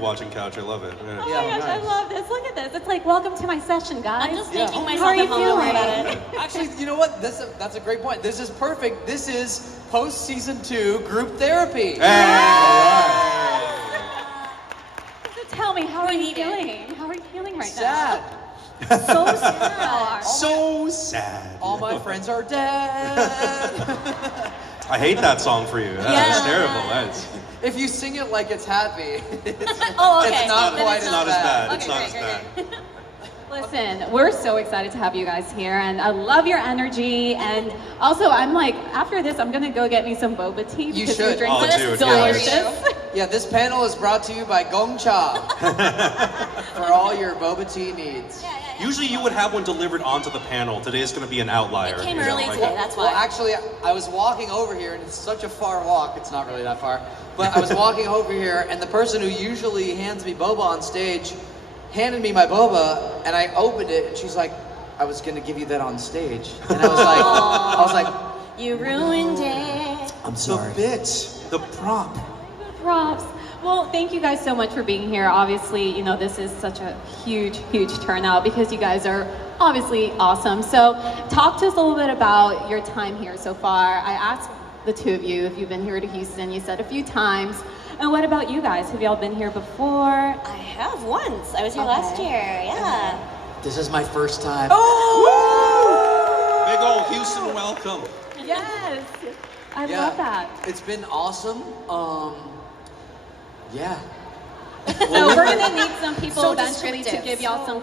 watching couch. I love it. Oh my gosh, I love this. Look at this. It's like, welcome to my session, guys. I'm just making How myself are you at home. Don't worry feeling? about it. Actually, you know what? That's a great point. This is perfect. This is post season 2 group therapy. So tell me, how are you need it. feeling? How are you feeling right Sad. now? So sad. So sad. All my friends are dead. I hate that song for you. That's terrible. That's If you sing it like it's happy, Oh, okay. it's not Then quite it's as not as bad. Okay, It's not great, as great, bad. Listen, we're so excited to have you guys here, and I love your energy. And also, I'm like, after this, I'm gonna go get me some boba tea You because should. your drink Oh, is dude, delicious. yes. Yeah, this panel is brought to you by Gongcha for all your boba tea needs. Usually you would have one delivered onto the panel. Today is going to be an outlier. It came you know, early like- today, that's Well, why. actually, I was walking over here, and it's such a far walk. It's not really that far. But I was walking over here, and the person who usually hands me boba on stage handed me my boba, and I opened it, and she's like, I was going to give you that on stage. And I was like, You ruined it. I'm The sorry. bit, the prop. Props. Well, thank you guys so much for being here. Obviously, you know, this is such a huge, huge turnout because you guys are obviously awesome. So talk to us a little bit about your time here so far. I asked the two of you if you've been here to Houston. You said a few times. And what about you guys? Have y'all been here before? I have once. I was here last year. Yeah. This is my first time. Big old Houston welcome. Yes. I Yeah. love that. It's been awesome. Yeah. So we're gonna need some people So eventually to descriptive. give y'all some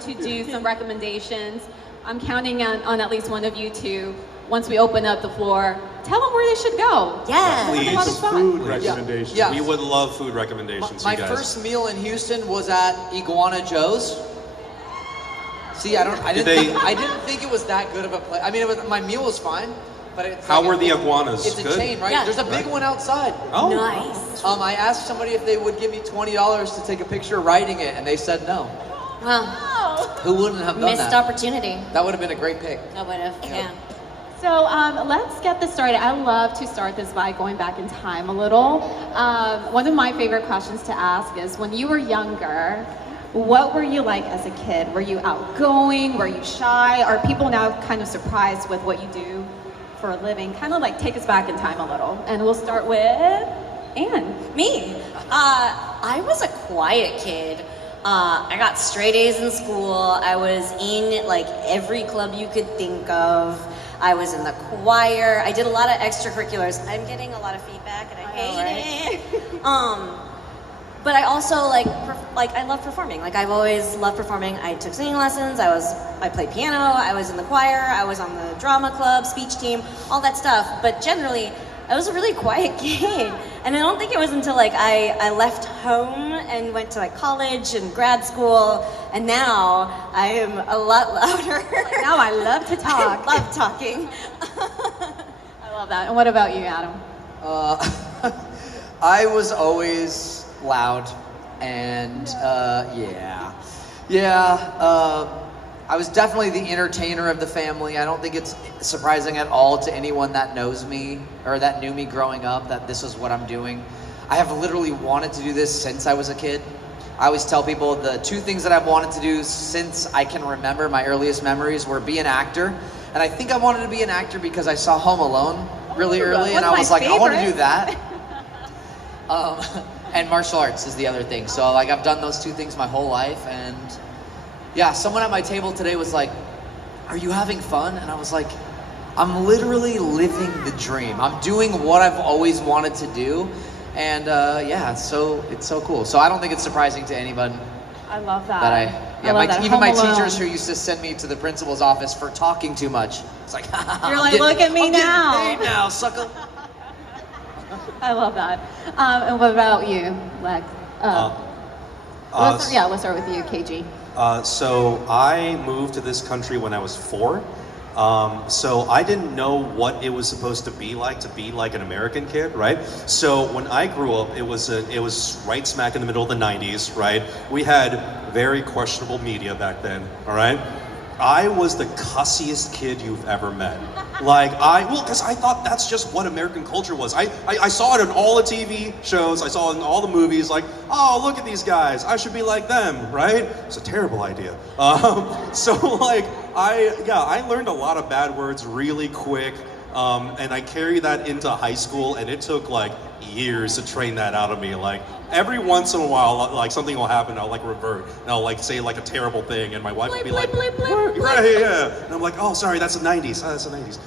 some recommendations. I'm counting on at least one of you to, once we open up the floor, tell them where they should go. Yeah. Please. Have fun. Food Yeah. recommendations. Yeah. We would love food recommendations, My you guys. first meal in Houston was at Iguana Joe's. See, I Did they- didn't think it was that good of a place. I mean, my meal was fine, but it's How like were the iguanas? It's a Good? chain, right? Yeah. There's a big one outside. Oh. Nice. I asked somebody if they would give me $20 to take a picture writing it, and they said no. Wow. Who wouldn't have done Missed that? opportunity. That would have been a great pick. I would have. Yeah. So let's get this started. I love to start this by going back in time a little. One of my favorite questions to ask is, when you were younger, what were you like as a kid? Were you outgoing? Were you shy? Are people now kind of surprised with what you do for a living? Kind of like take us back in time a little. And we'll start with Anne. Me. I was a quiet kid. I got straight A's in school. I was in like every club you could think of. I was in the choir. I did a lot of extracurriculars. I'm getting a lot of feedback and I hate it. But I also like I love performing. Like I've always loved performing. I took singing lessons. I played piano. I was in the choir. I was on the drama club, speech team, all that stuff. But generally, I was a really quiet kid. And I don't think it was until like I left home and went to like college and grad school, and now I am a lot louder. Now I love to talk. I love talking. I love that. And what about you, Adam? I was always loud, and I was definitely the entertainer of the family. I don't think it's surprising at all to anyone that knows me or that knew me growing up that this is what I'm doing. I have literally wanted to do this since I was a kid. I always tell people the two things that I've wanted to do since I can remember, my earliest memories, were be an actor. And I think I wanted to be an actor because I saw Home Alone really early, and I was like, I want to do that. And martial arts is the other thing. So like I've done those two things my whole life, and yeah, someone at my table today was like, are you having fun? And I was like, I'm literally living the dream. I'm doing what I've always wanted to do. And it's so cool. So I don't think it's surprising to anyone I love that. that love that. even my Home Alone. teachers who used to send me to the principal's office for talking too much. It's like, You're like, look at me I'm now. getting paid now, sucker. I love that. And what about you, Lex? Let's start with you, KG. So I moved to this country when I was 4. So I didn't know what it was supposed to be like an American kid, right? So when I grew up, it was right smack in the middle of the 90s, right? We had very questionable media back then, all right? I was the cussiest kid you've ever met. Like, because I thought that's just what American culture was. I saw it in all the TV shows, I saw it in all the movies, like, oh, look at these guys, I should be like them, right? It's a terrible idea. So like, I learned a lot of bad words really quick, and I carried that into high school, and it took like years to train that out of me. Like, every once in a while, like something will happen, I'll like revert, and I'll like say like a terrible thing, and my wife will be like, right, yeah, and I'm like, oh, sorry, that's the 90s, that's the 90s.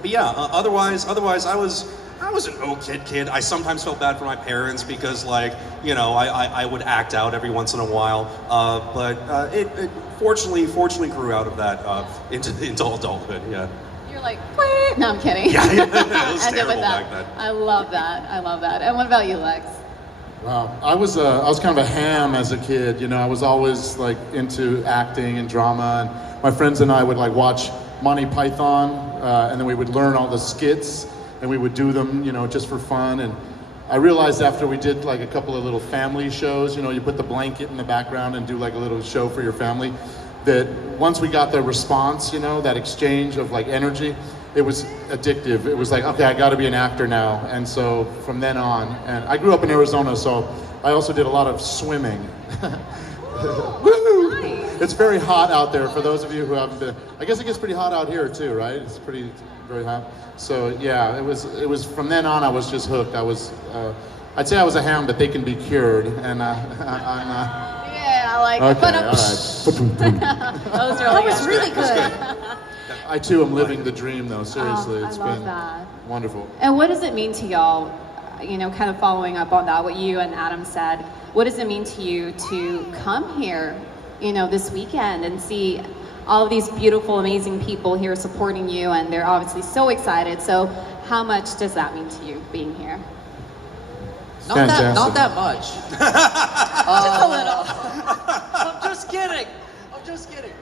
But yeah, otherwise, I was an okay kid. I sometimes felt bad for my parents because, like, you know, I would act out every once in a while, but it fortunately grew out of that into adulthood. Yeah. You're like, "Wait." No, I'm kidding. Yeah, it was End it with terrible that. back then. I love that. I love that. And what about you, Lex? Wow, I was kind of a ham as a kid. You know, I was always like into acting and drama, and my friends and I would like watch Monty Python, and then we would learn all the skits, and we would do them, you know, just for fun. And I realized after we did like a couple of little family shows, you know, you put the blanket in the background and do like a little show for your family, that once we got the response, you know, that exchange of like energy, it was addictive. It was like, okay, I got to be an actor now. And so from then on, and I grew up in Arizona, so I also did a lot of swimming. Woo! It's very hot out there for those of you who haven't been. I guess it gets pretty hot out here too, right? It's very hot. So yeah, it was from then on I was just hooked. I'd say I was a ham, but they can be cured. And Yeah, I like it. okay, But, all right. that was really good. I too am living the dream though, seriously. I It's love been that. wonderful. And what does it mean to y'all, you know, kind of following up on that, what you and Adam said, what does it mean to you to come here, you know, this weekend and see all of these beautiful, amazing people here supporting you, and they're obviously so excited. So how much does that mean to you being here? Not Fantastic. that much. Just a little. I'm just kidding.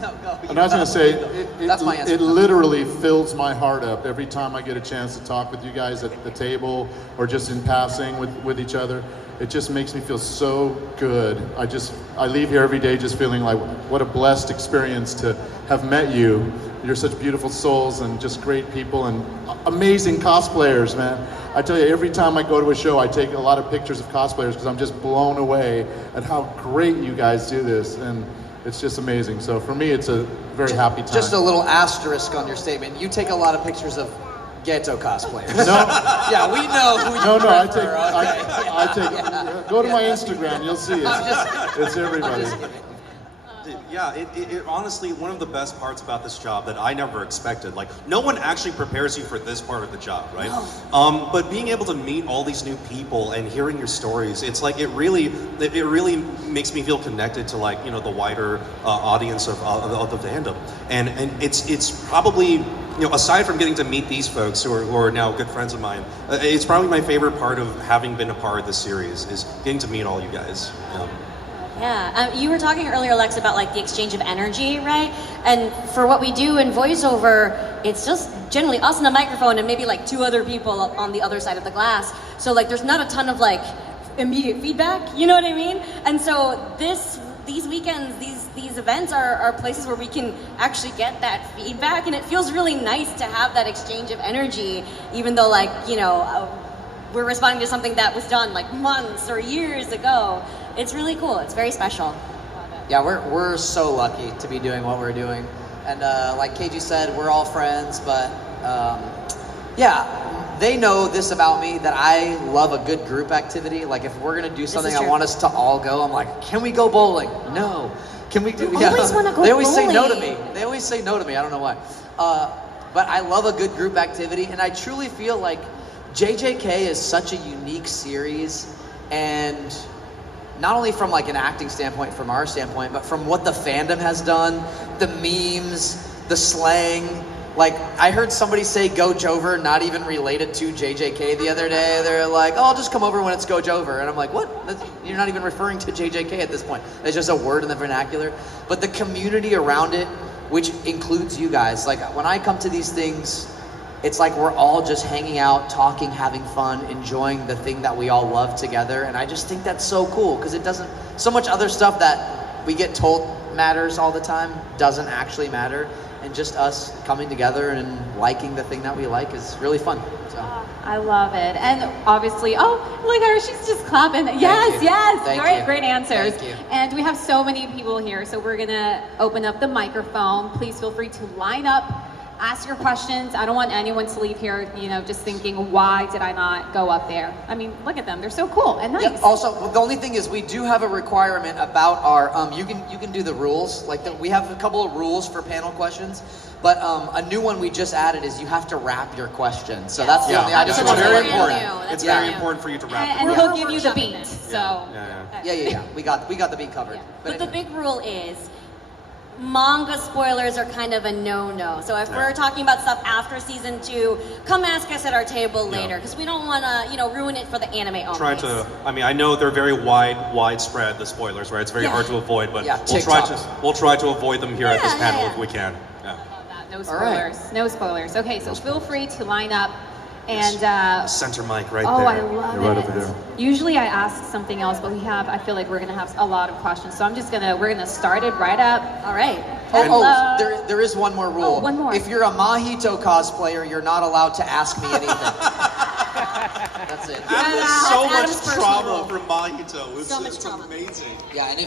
No, go. And I was going to say, That's my answer. it literally fills my heart up every time I get a chance to talk with you guys at the table or just in passing with each other. It just makes me feel so good. I leave here every day just feeling like what a blessed experience to have met you. You're such beautiful souls and just great people and amazing cosplayers, man. I tell you, every time I go to a show, I take a lot of pictures of cosplayers because I'm just blown away at how great you guys do this. And it's just amazing. So for me, it's a very happy time. Just a little asterisk on your statement. You take a lot of pictures of ghetto cosplayers. No. Yeah, we know who you No, I take, prefer, okay. I take, go to my Instagram, you'll see it. It's everybody. Yeah, it honestly, one of the best parts about this job that I never expected, like, no one actually prepares you for this part of the job, right? But being able to meet all these new people and hearing your stories, it's like, it really makes me feel connected to, like, you know, the wider audience of the fandom. And it's probably, you know, aside from getting to meet these folks who are now good friends of mine, it's probably my favorite part of having been a part of this series, is getting to meet all you guys. Yeah, you were talking earlier, Lex, about like the exchange of energy, right? And for what we do in voiceover, it's just generally us and a microphone and maybe like two other people on the other side of the glass. So like there's not a ton of like immediate feedback, you know what I mean? And so these weekends, these events are places where we can actually get that feedback, and it feels really nice to have that exchange of energy, even though, like, you know, we're responding to something that was done like months or years ago. It's really cool. It's very special. Yeah, we're so lucky to be doing what we're doing. And like Kaiji said, we're all friends, but yeah, they know this about me, that I love a good group activity. Like, if we're gonna do something, I want us to all go. I'm like, can we go bowling? No. Can we do? You always wanna go They always say no to bowling. me. They always say no to me. I don't know why. But I love a good group activity, and I truly feel like JJK is such a unique series, and not only from like an acting standpoint, from our standpoint, but from what the fandom has done, the memes, the slang. Like, I heard somebody say Goach over, not even related to JJK the other day. They're like, oh, I'll just come over when it's Goach over. And I'm like, what? You're not even referring to JJK at this point. It's just a word in the vernacular. But the community around it, which includes you guys, like, when I come to these things, it's like we're all just hanging out, talking, having fun, enjoying the thing that we all love together. And I just think that's so cool, because it doesn't, so much other stuff that we get told matters all the time, doesn't actually matter. And just us coming together and liking the thing that we like is really fun. So. I love it. And obviously, oh, look at her, she's just clapping. Yes, yes, Thank great, you. great answers. Thank you. And we have so many people here, so we're gonna open up the microphone. Please feel free to line up, ask your questions. I don't want anyone to leave here, you know, just thinking, why did I not go up there? I mean, look at them, they're so cool and nice. Yeah, also, the only thing is we do have a requirement about our, you can do the rules, like we have a couple of rules for panel questions, but a new one we just added is you have to wrap your question. So that's the only, I just It's want to very be important. That's It's brand very new. important for you to wrap And it. he'll give you the beat, so. Yeah. We got the beat covered. Yeah. But the big rule is manga spoilers are kind of a no-no. So if we're talking about stuff after season 2, come ask us at our table later because we don't want to, you know, ruin it for the anime owners. Trying to, I mean, I know they're very widespread, the spoilers, right? It's very hard to avoid, but Yeah, we'll try to avoid them here at this Yeah, panel yeah. if we can. Yeah. No All spoilers, right. no spoilers. Okay, so feel free to line up and Center mic right oh, there. I love You're right it. over there. Usually I ask something else, but I feel like we're gonna have a lot of questions. So we're gonna start it right up. All right. Hello. There is one more rule. Oh, one more. If you're a Mahito cosplayer, you're not allowed to ask me anything. That's it. Adam has That's so much Adam's personal trauma rule. from Mahito. It's, So much it's trauma. amazing. Yeah, and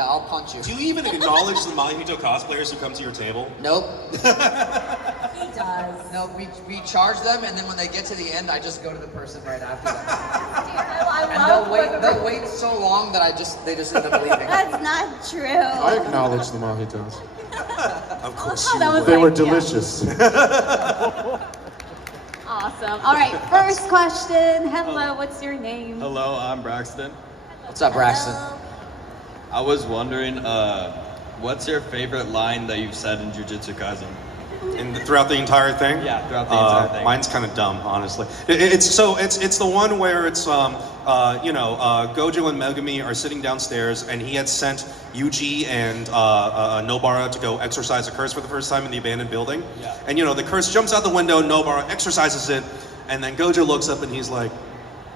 I'll punch you. Do you even acknowledge the Mahito cosplayers who come to your table? Nope. He does. No, we charge them, and then when they get to the end, I just go to the person right after them. And they'll wait so long that they just end up leaving. That's not true. I acknowledge the mojitos. Of course Oh, you that was would. They were Yeah. delicious. Awesome. All right, first question. Hello, what's your name? Hello, I'm Braxton. What's up, Braxton? I was wondering, what's your favorite line that you've said in Jujutsu Kaisen? Throughout the entire thing? Yeah, throughout the entire thing. Mine's kind of dumb, honestly. It's the one where it's Gojo and Megumi are sitting downstairs, and he had sent Yuji and Nobara to go exorcise a curse for the first time in the abandoned building. Yeah. And the curse jumps out the window, Nobara exorcises it, and then Gojo looks up and he's like,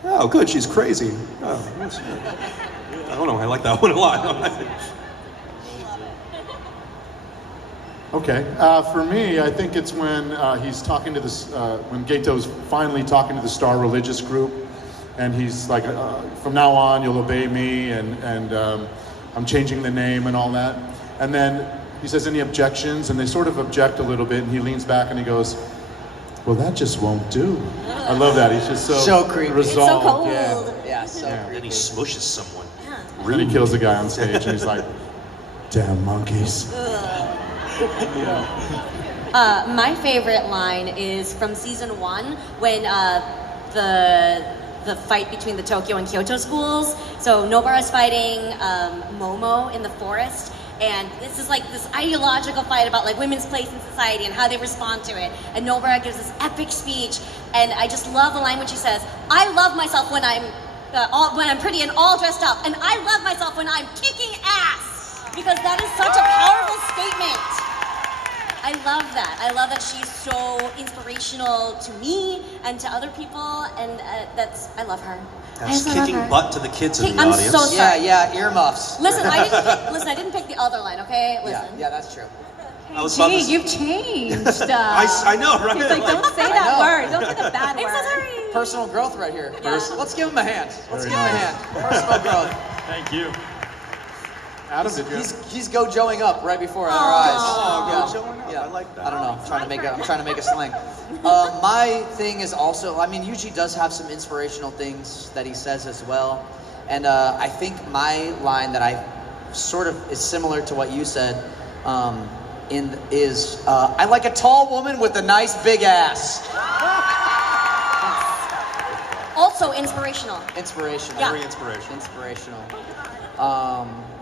"Oh, good, she's crazy." Oh, that's good. I don't know, I like that one a lot. Okay, for me, I think it's when he's talking to this, when Geto's finally talking to the Star Religious group, and he's like, from now on, you'll obey me, and I'm changing the name and all that. And then he says, any objections? And they sort of object a little bit, and he leans back and he goes, well, that just won't do. I love that. He's just So creepy. resolved. It's so cold. Yeah, so Yeah. And he smushes someone. And then he kills the guy on stage, and he's like, damn monkeys. My favorite line is from season 1 when the fight between the Tokyo and Kyoto schools. So Nobara's fighting Momo in the forest, and this is like this ideological fight about like women's place in society and how they respond to it. And Nobara gives this epic speech, and I just love the line when she says, "I love myself when I'm pretty and all dressed up, and I love myself when I'm kicking ass," because that is such a powerful statement. I love that. I love that she's so inspirational to me and to other people, and I love her. That's I love kicking her. butt to the kids in the I'm audience. so sorry. Yeah, earmuffs. Listen, I didn't pick the other line, okay? Listen. Yeah, that's true. I was about to Gee, say- you've changed. I know, right? He's like, don't say that know. word. Don't say the bad I'm word. so sorry. Personal growth right here. Yeah. Let's give him a hand. Let's Very give him a hand. Personal growth. Thank you. Adam, did you? He's gojoing up right before our Aw. eyes. Oh, Yeah. gojoing up. Yeah. I like that. I don't know. I'm trying to make a slang. My thing is also, I mean, Yuji does have some inspirational things that he says as well, and I think my line that I sort of is similar to what you said. I like a tall woman with a nice big ass. Also inspirational. Inspirational. Yeah. Very inspirational. Inspirational.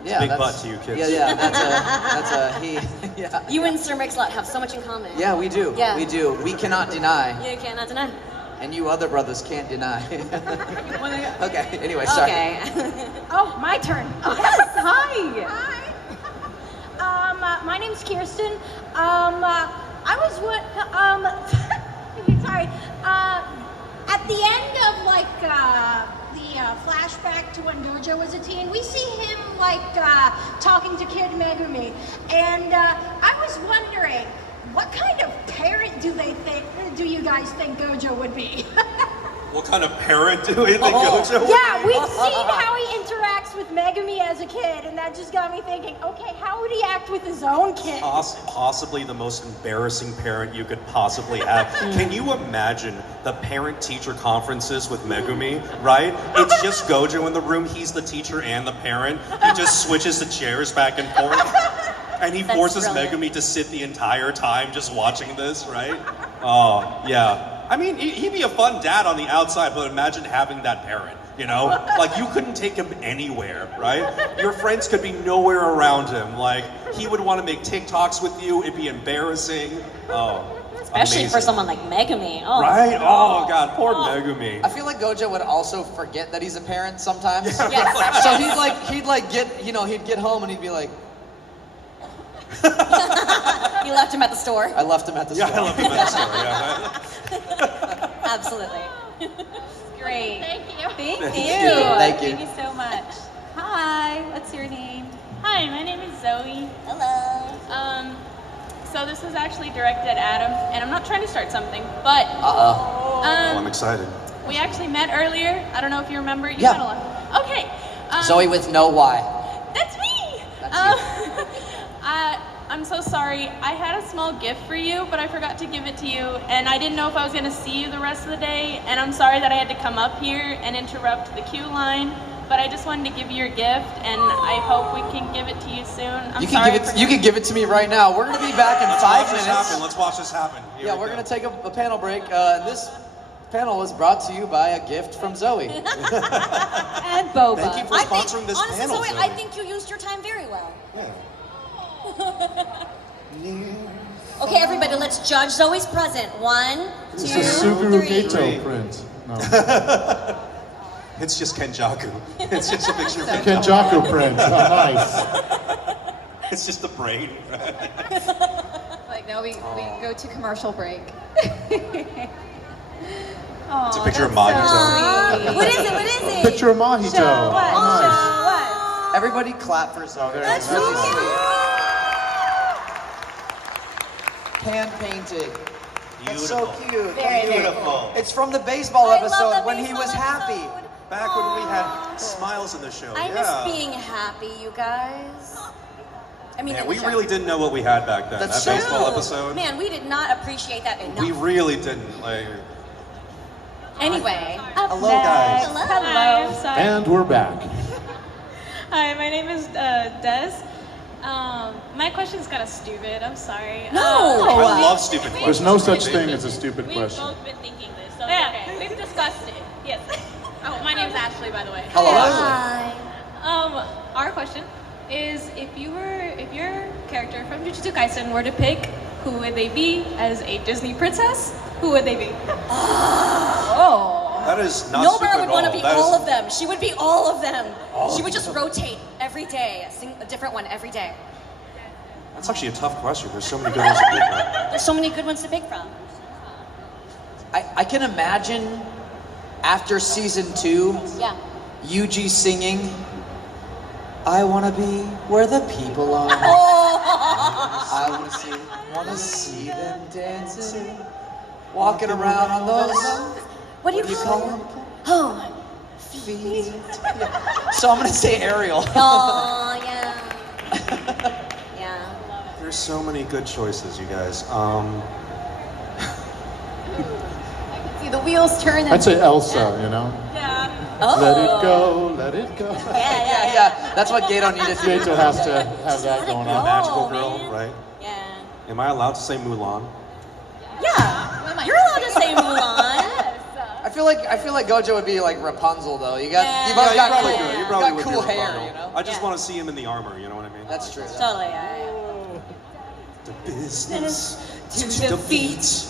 Big that's- butt to you kids. Yeah, that's a he. Yeah. You and Sir Mix-a-Lot have so much in common. Yeah, we do. Yeah. We do. We cannot deny, You cannot deny. and you other brothers can't deny. Okay. Anyway, sorry. Okay. Oh, my turn. Yes, hi. Hi. My name's Kirsten. I was sorry. At the end of the flashback to when Gojo was a teen. We see him like talking to Kid Megumi, and I was wondering, what kind of parent do you guys think Gojo would be? What kind of parent do we think Gojo would Yeah, be? we've seen how he interacts with Megumi as a kid, and that just got me thinking, okay, how would he act with his own kid? Possibly the most embarrassing parent you could possibly have. Can you imagine the parent-teacher conferences with Megumi, right? It's just Gojo in the room, he's the teacher and the parent. He just switches the chairs back and forth. And he forces brilliant. Megumi to sit the entire time just watching this, right? Oh, yeah. I mean, he'd be a fun dad on the outside, but imagine having that parent, you know? Like, you couldn't take him anywhere, right? Your friends could be nowhere around him. Like, he would want to make TikToks with you. It'd be embarrassing. Oh, Especially amazing. for someone like Megumi. Oh, Right? Oh, God, poor Megumi. I feel like Gojo would also forget that he's a parent sometimes. Yes. So he'd get, he'd get home and he'd be like, You left him at the store. I left him at the Yeah, store. I love him at the store, yeah. Absolutely. Great. Thank you. Thank Thank you. you. Thank you. Thank you so much. Hi, what's your name? Hi, my name is Zoe. Hello. So this is actually directed at Adam, and I'm not trying to start something, but Oh, I'm um, excited. we actually met earlier. I don't know if you remember. You Yeah. met a lot. Okay. Zoe with no Y. That's me. That's I'm so sorry. I had a small gift for you, but I forgot to give it to you, and I didn't know if I was going to see you the rest of the day, and I'm sorry that I had to come up here and interrupt the queue line, but I just wanted to give you your gift, and I hope we can give it to you soon. I'm You sorry. can give it to me right now. We're gonna be back in Let's 5 watch this minutes. happen. Let's watch this happen. Here Yeah, we we're go. gonna take a panel break. And this panel is brought to you by a gift from Zoe. And Boba. Thank you for sponsoring this honestly, panel, Zoe, Zoe. I think you used your time very well. Okay, everybody, let's judge Zoe's present. 1, 2, It's a Suguru 3. Geto print. No. It's just Kenjaku. It's just a picture of Kenjaku print. Oh, nice. It's just the brain. Like, no, we go to commercial break. It's a picture of Mahito. What is it? What is it? Picture of Mahito. Show what? Oh, nice. Show what? Everybody clap for Zoe. That's really so sweet. cute. Hand painted. That's Beautiful. so cute. Very, very Beautiful. It's from the baseball I love episode the when he baseball was happy. episode. Back when we had smiles in the show. I yeah. miss being happy, you guys. I mean, Man, in we the show. really didn't know what we had back then. That's that true. baseball episode. Man, we did not appreciate that enough. We really didn't. Like, Anyway. hello, guys. Hello. Hi, I'm sorry. And we're back. Hi, my name is Des. My question's kind of stupid. I'm sorry. No. I love stupid questions. There's no such Right, thing baby? as a stupid We've question. both been thinking this, so yeah, okay. We've discussed it. Yes. Oh, my name's Ashley, by the way. Hello. Hi. Our question is, if your character from Jujutsu Kaisen were to pick, who would they be as a Disney princess? Who would they be? Oh. That is not Nobara stupid would at want to all. be That all is- of them. She would be all of them. All She would of just rotate every day, a different one every day. That's actually a tough question. There's so many good ones to pick from. There's so many good ones to pick from. I can imagine after season 2, Yeah. Yuji singing, I wanna be where the people are. Oh. I wanna see them dancing, walking around on those What do you call them? Oh. Feet. Yeah. So I'm gonna say Ariel. Oh, yeah. Yeah. There's so many good choices, you guys. See the wheels turn. I'd say Elsa, you know? Yeah. Oh. Let it go, let it go. Yeah. That's what Gato needed to Gato do. has to have that going on. Magical Oh, girl, man. right? Yeah. Am I allowed to say Mulan? Yeah. You're allowed to say Mulan. I feel like Gojo would be like Rapunzel though. You got Yeah. you both you got probably cool, could. You you probably got would cool be hair, Rapunzel. you know? I just Yeah. want to see him in the armor. You know what I mean? That's true. Totally, yeah. The business to defeat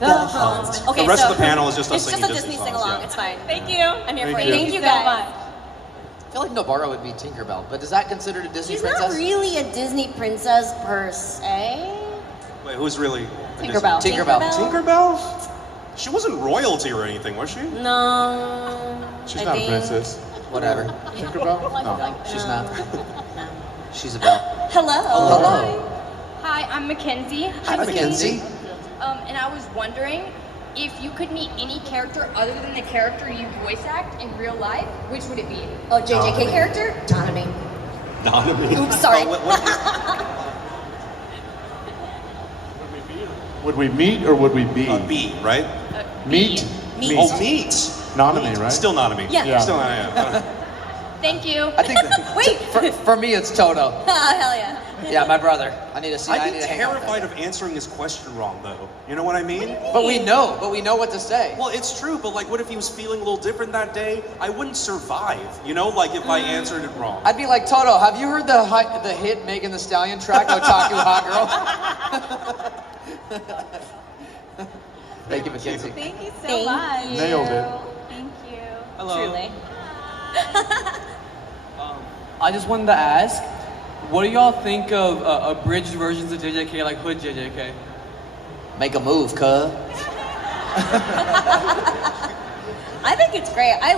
The hunt. Okay, the rest so of the panel is just us it's just singing a Disney songs, sing-along. yeah. It's fine. Thank you. I'm here for Thank it. you. Thank you so guys. much. I feel like Nobara would be Tinkerbell, but is that considered a Disney She's princess? not really a Disney princess per se. Wait, who's really? Tinkerbell. Tinkerbell. Tinkerbell? She wasn't royalty or anything, was she? No. She's I not think. a princess. Whatever. Tinkerbell? No. No, she's not. No. She's a belle. Hello. Hello. Hi, I'm Mackenzie. Hi, Mackenzie. And I was wondering if you could meet any character other than the character you voice act in real life, which would it be? Oh, JJK character? Donami. Nanami. Oops, sorry. Would we meet or would we be? B, right? Meet? Meet. Oh, meat. Nanami, right? Still Nanami. Yeah. Yeah. Still Nanami. Thank you. I think Wait. for me it's Toto. Hell yeah. Yeah, my brother. I need to see. I I'd need be to hang out with terrified him. of answering his question wrong, though. You know what I mean? But we know what to say. Well, it's true, but like, what if he was feeling a little different that day? I wouldn't survive, you know, like if I answered it wrong. I'd be like, Toto, have you heard the hit Megan Thee Stallion track, Otaku Hot Girl? Thank you, Mackenzie. Thank you so Thank much. you. Nailed it. Thank you. Truly. I just wanted to ask, what do y'all think of abridged versions of JJK, like Hood JJK? Make a move, cuz. I think it's great. I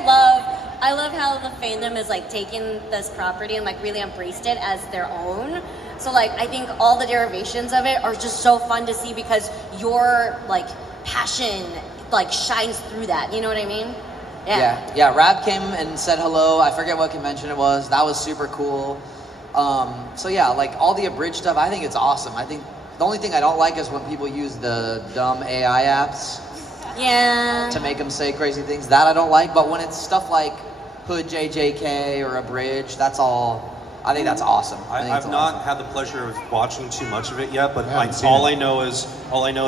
love how the fandom has like taken this property and like really embraced it as their own. So like I think all the derivations of it are just so fun to see because your like passion like shines through that. You know what I mean? Yeah. Rab came and said hello. I forget what convention it was. That was super cool. So yeah, like all the abridged stuff, I think it's awesome. I think the only thing I don't like is when people use the dumb AI apps Yeah. to make them say crazy things. That I don't like. But when it's stuff like Hood JJK or abridged, that's all. I think that's awesome. I think I've it's not awesome. had the pleasure of watching too much of it yet, but I haven't seen all it. I know is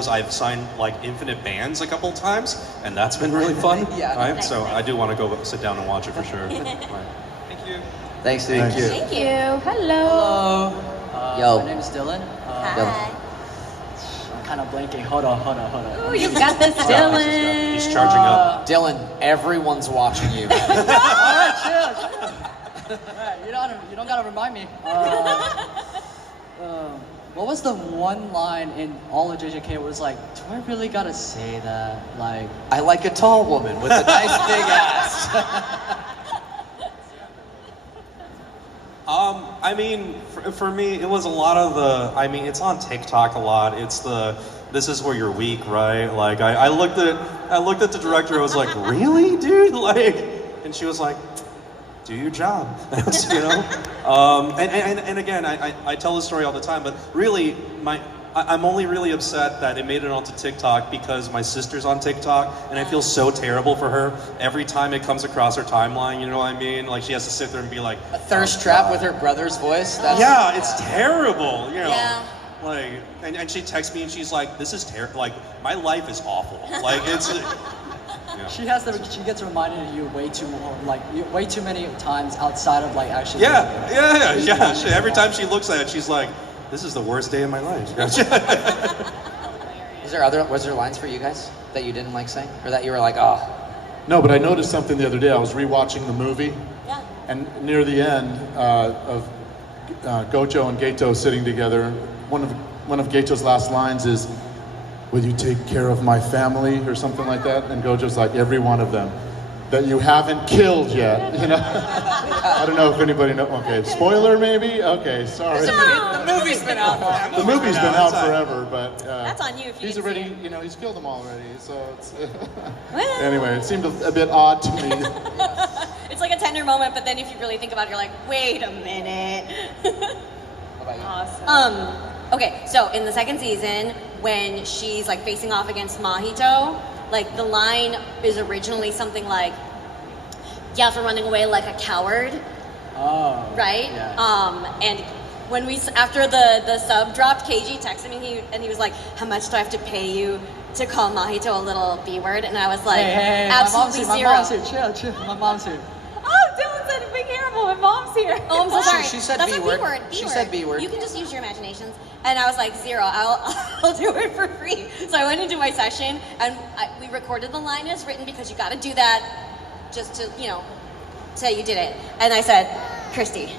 I've signed like infinite bands a couple times, and that's been really fun. Yeah. Right? So I do want to go sit down and watch it for sure. Right. Thank you. Thanks, Steve. Thank you. Thank Thank you. you. Hello. Hello. Yo. My name is Dylan. Hi. I'm kind of blanking. Hold on. Ooh, you got this, Dylan. He's charging up. Dylan, everyone's watching you. All right, chill. Alright, you don't gotta remind me. What was the one line in all of JJK where it's like, do I really gotta say that? Like, I like a tall woman with a nice big ass. I mean, for me, it was a lot of it's on TikTok a lot. It's this is where you're weak, right? Like, I looked at the director, I was like, really, dude? Like, and she was like, do your job, you know? And again, I tell this story all the time, but really, I'm only really upset that it made it onto TikTok because my sister's on TikTok, and I feel so terrible for her every time it comes across her timeline, you know what I mean? Like, she has to sit there and be like, A thirst trap with her brother's voice. That's, yeah, it's terrible, you know? Yeah. Like, and she texts me and she's like, this is terrible, like, my life is awful. Like, it's... Yeah. she gets reminded of you way too many times outside of like actually. Yeah. Every time she looks at it, she's like, "This is the worst day of my life." Was there lines for you guys that you didn't like saying, or that you were like, oh? No, but I noticed something the other day. I was rewatching the movie, Yeah. and near the end of Gojo and Geto sitting together, one of Geto's last lines is, "Will you take care of my family?" or something like that. And Gojo's like, "Every one of them that you haven't killed yet." You know. I don't know if anybody knows. Okay, spoiler maybe. Okay, sorry. The movie's been out. The movie's been out forever, but That's on you if you he's didn't see already, it. he's killed them already. So it's Well. anyway. It seemed a bit odd to me. It's like a tender moment, but then if you really think about it, you're like, wait a minute. Awesome. Okay, so in the second season, when she's like facing off against Mahito, like the line is originally something like, "Yeah, for running away like a coward," Oh. right? Yeah. And when after the sub dropped, Kaiji texted me and he was like, "How much do I have to pay you to call Mahito a little B word?" And I was like, Hey, "Absolutely my zero." mom's here. Chill. My mom's here. Oh, Dylan said, "Be careful, my mom's here." Oh, I'm so sorry. She said That's B a word. B word. She said B word. You can just use your imaginations. And I was like, zero. I'll do it for free. So I went into my session and we recorded the line as written because you got to do that just to, say you did it. And I said, "Christy,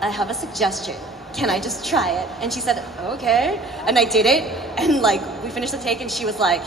I have a suggestion. Can I just try it?" And she said, "Okay." And I did it. And like we finished the take and she was like,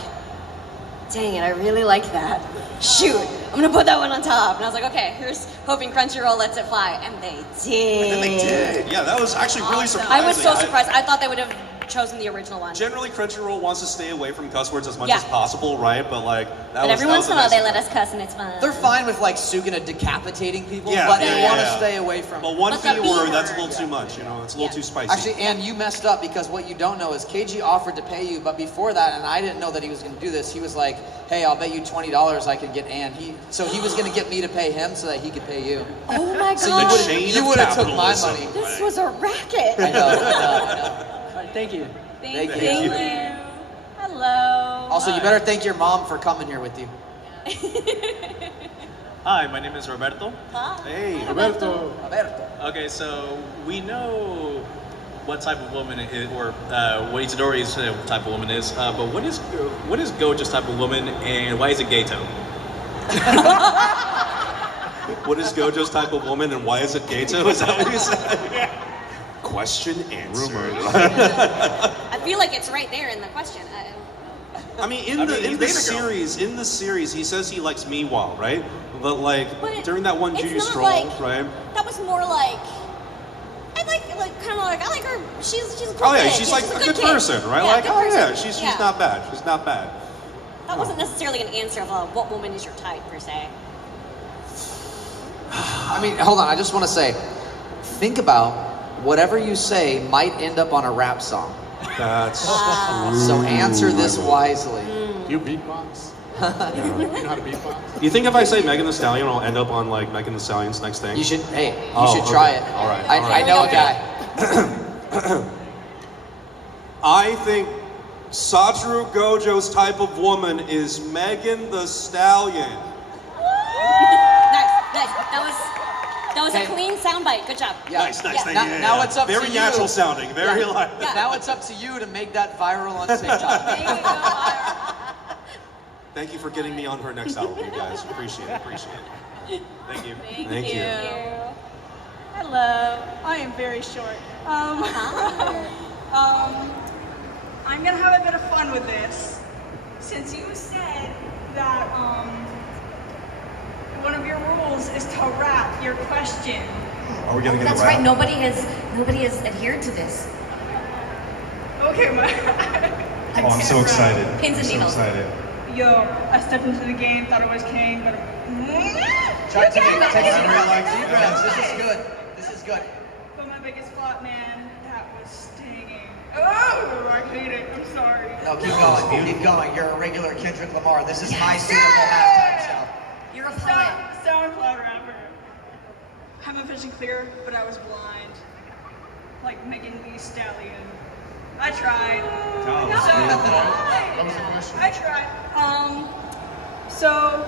"Dang it, I really like that. Shoot, I'm gonna put that one on top. And I was like, okay, here's hoping Crunchyroll lets it fly. And they did. And then they did. Yeah, that was actually really surprising. I was so surprised. I thought they would have chosen the original one. Generally, Crunchyroll wants to stay away from cuss words as much Yeah. as possible, right? But like, But every once in a while they let us cuss and it's fun. They're fine with like Suguna decapitating people, Yeah, but yeah, they yeah, want to yeah. stay away from But it. one But the B B word, that's a word. little too much, you know? It's a little too spicy. Actually, and you messed up because what you don't know is KG offered to pay you, but before that, and I didn't know that he was going to do this, he was like, hey, I'll bet you $20 I could get Ann. So he was going to get me to pay him so that he could pay you. Oh my So god. you would have took my capitalism. money. This was a racket. I know. All right, thank you. Thank you. Thank you. Hello. Also, you better thank your mom for coming here with you. Hi, my name is Roberto. Hey, Roberto. Alberto. Okay, so we know what type of woman it is, or what Itadori's type of woman is, but what is Gojo's type of woman, and why is it Gato? what is Gojo's type of woman and why is it Gato? Is that what you said? Question answered. I feel like it's right there in the question. I mean, he's in the dating a girl. series, he says he likes Miwa, right? But like But during that one it's Juju not stroll, like- right? That was more like I kind of like I like her. She's a cool Oh yeah, kid. she's like a good kid. person, right? Yeah, like, good oh person. yeah, she's Yeah. not bad. She's not bad. That wasn't necessarily an answer of what woman is your type per se. I mean, hold on. I just want to say, think about whatever you say might end up on a rap song. That's So answer this wisely. Do you beatbox? You know how to beatbox? Do you think if I say Megan Thee Stallion, I'll end up on like Megan Thee Stallion's next thing? You should. Hey, you Oh, should try okay. it. All right, I, all right. I know a guy. I think Satoru Gojo's type of woman is Megan Thee Stallion. Nice. That was Okay. a clean soundbite. Good job. Yeah. Nice, Yeah. thank Now, you. now it's up Very to you. natural sounding, very like. Yeah. Now it's up to you to make that viral on TikTok. Thank you for getting me on her next album, you guys. Appreciate it. Thank you. Thank you. Hello. I am very short. I'm gonna have a bit of fun with this. Since you said that one of your rules is to wrap your question. Are we gonna get That's a wrap? right. Nobody has adhered to this. Okay, Oh, I'm so excited. Pins and needles. Yo, I stepped into the game, thought I was king, but Take deep breaths. This is good. This is good. But my biggest flop, man, that was stinging. Oh, I hate it. I'm sorry. No, keep going. Keep going. You're a regular Kendrick Lamar. This is my Super Bowl halftime show. You're a poet. SoundCloud rapper. Had my vision clear, but I was blind. Like Megan Thee Stallion. I tried. That was the question. I tried. So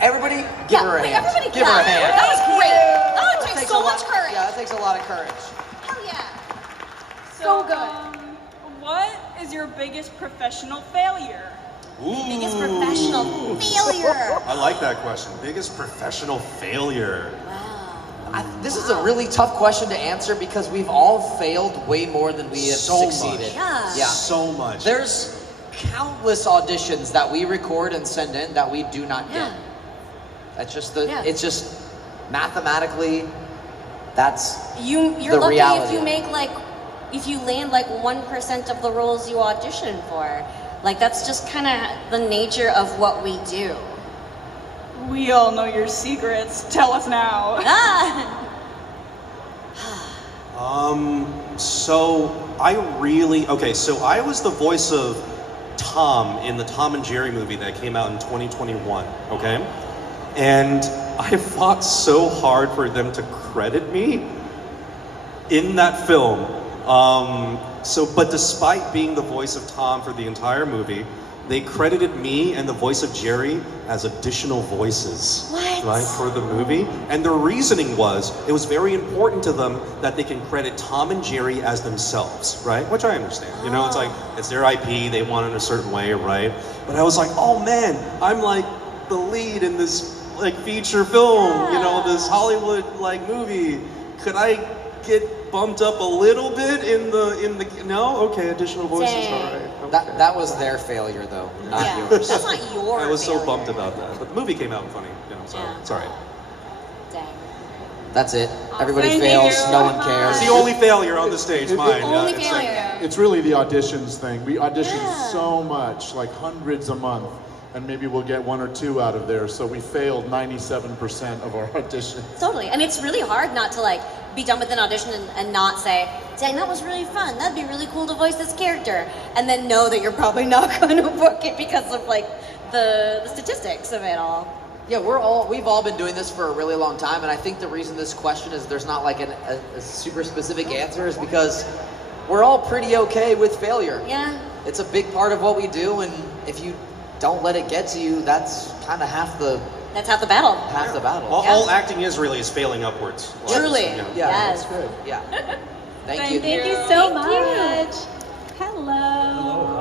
Everybody, give her a hand. Everybody Give her a clap. hand. That was great. Oh, it takes takes so a lot- much courage. Yeah, that takes a lot of courage. Hell yeah. So good. What is your biggest professional failure? Biggest professional failure. I like that question. Biggest professional failure. This is a really tough question to answer because we've all failed way more than we have So succeeded. much. Yeah. So much. There's countless auditions that we record and send in that we do not get. Yeah. That's just Yeah. it's just mathematically, that's You're the lucky reality. if you land like 1% of the roles you audition for. Like that's just kind of the nature of what we do. We all know your secrets. Tell us now. So I was the voice of Tom in the Tom and Jerry movie that came out in 2021, okay? And I fought so hard for them to credit me in that film. But despite being the voice of Tom for the entire movie, they credited me and the voice of Jerry as additional voices, right, for the movie. And their reasoning was, it was very important to them that they can credit Tom and Jerry as themselves, right? Which I understand. You know, it's like, it's their IP, they want it a certain way, right? But I was like, oh man, I'm like the lead in this like feature film, you know, this Hollywood like movie. could I get bumped up a little bit in the? No, okay, additional voices. Dang. All right. Okay. That was their failure though, not Yeah, yours. that's not your I was so failure. bummed about that, but the movie came out funny. So Yeah. it's all right. Dang. That's it. Everybody Thank fails. you. No one cares. It's the only failure on the stage. Mine. Only It's like- failure. It's really the auditions thing. We audition Yeah. so much, like hundreds a month, and maybe we'll get 1 or 2 out of there. So we failed 97% of our auditions. Totally. And it's really hard not to like be done with an audition and not say, dang, that was really fun. That'd be really cool to voice this character. And then know that you're probably not going to book it because of like the statistics of it all. Yeah, we've all been doing this for a really long time, and I think the reason this question is there's not like a super specific answer is because we're all pretty okay with failure. Yeah. It's a big part of what we do, and if you don't let it get to you, that's kind of half the That's half the battle. battle. All acting is really is failing upwards. Truly. Yeah. Yeah, Yes. that's good. Yeah. Thank you. Thank you so Thank much. Hello.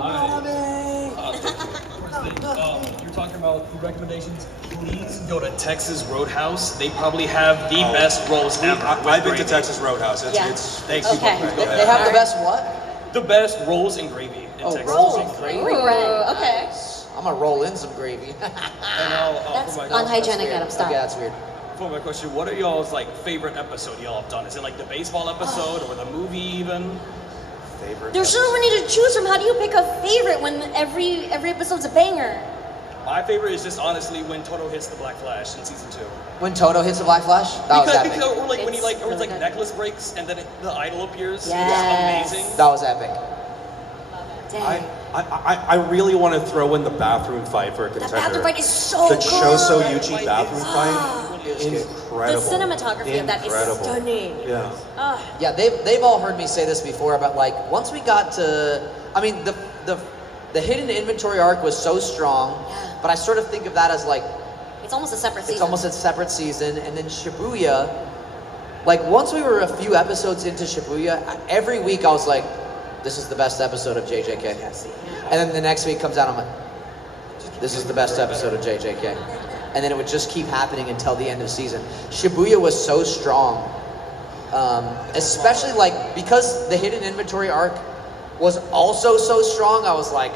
You're talking about food recommendations. Please go to Texas Roadhouse. They probably have the best rolls ever. I've been to Texas Roadhouse. Yeah. Thanks. Okay. They have the best what? The best rolls and gravy in Texas. Rolls and gravy. Ooh, okay. I'm gonna roll in some gravy. And I'll That's for my, unhygienic, Adam. Stop. Okay, that's weird. for my question, what are y'all's like favorite episode y'all have done? Is it like the baseball episode or the movie even? Favorite. There's so many to choose from. How do you pick a favorite when every episode's a banger? My favorite is just honestly when Toto hits the Black Flash in season 2. When Toto hits the Black Flash, that was epic. Or like when he It's like, or it's really like good. necklace breaks and then the idol appears. Yes. It's amazing. That was epic. Dang. I really want to throw in the bathroom fight for a That contender. bathroom fight is so The good. Choso Yuchi bathroom Ah. fight, The incredible. cinematography of that is Incredible. stunning. Yeah. Ah. Yeah, they've all heard me say this before, but like once we got to, I mean, the hidden inventory arc was so strong, but I sort of think of that as like It's almost a separate season. it's almost a separate season, and then Shibuya, like once we were a few episodes into Shibuya, every week I was like, this is the best episode of JJK, and then the next week comes out, I'm like, this is the best episode of JJK, and then it would just keep happening until the end of season. Shibuya was so strong, especially like because the hidden inventory arc was also so strong. I was like,